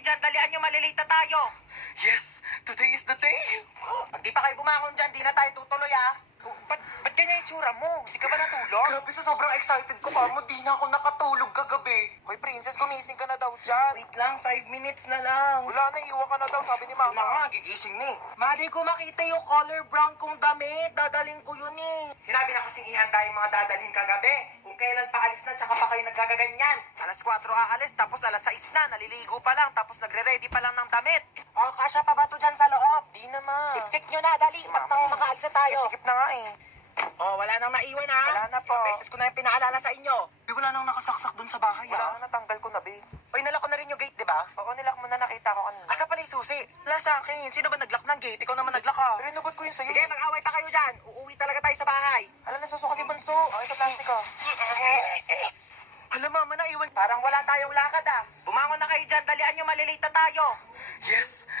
kayo dyan, dalian nyo, malilate na tayo. Yes, today is the day. Pag di pa kayo bumangon dyan, di na tayo tutuloy Ba't ganyan itsura mo? Di ka ba natulog? Grabe, sa sobrang excited ko pa mo, di na ako nakatulog kagabi. Hoy, princess, gumising ka na daw dyan. Wait lang, 5 minutes na lang. Wala na, iwan ka na daw, sabi ni mama. Wala nga, gigising ni. Mali ko makita yung color brown kong damit. Dadaling ko yun Sinabi na kasing ihanda yung mga dadalhin kagabi. Kung kailan pa alis na, tsaka pa kayo nagkagaganyan. Alas 4 aalis, tapos alas 6 na, naliligo pa lang, tapos nagre-ready pa lang ng damit. O, kasya pa ba to dyan sa loob? Di naman. Siksik nyo na, dali. Ba't nang makaalis na tayo? Sikip na nga eh. Oh, wala nang naiwan ha? Wala na po. Beses ko na yung pinaalala sa inyo. Di wala nang nakasaksak dun sa bahay Wala na, natanggal ko na, babe. Oy, nalak ko na rin yung gate, di ba? Oo, nilak mo na, nakita ko kanina. Asa pala yung susi? Wala sa akin. Sino ba naglock ng gate? Ikaw naman naglock ha. Pero inubot ko yun sa'yo. Sige, mag-away pa kayo dyan. Uuwi talaga tayo sa bahay. Alam, nasusuka si Bunso. Oh, ito plastic ko. Hala, mama, naiwan. Parang wala tayong lakad Bumangon na kayo dyan. Dalian nyo, malilate na tayo. Yes,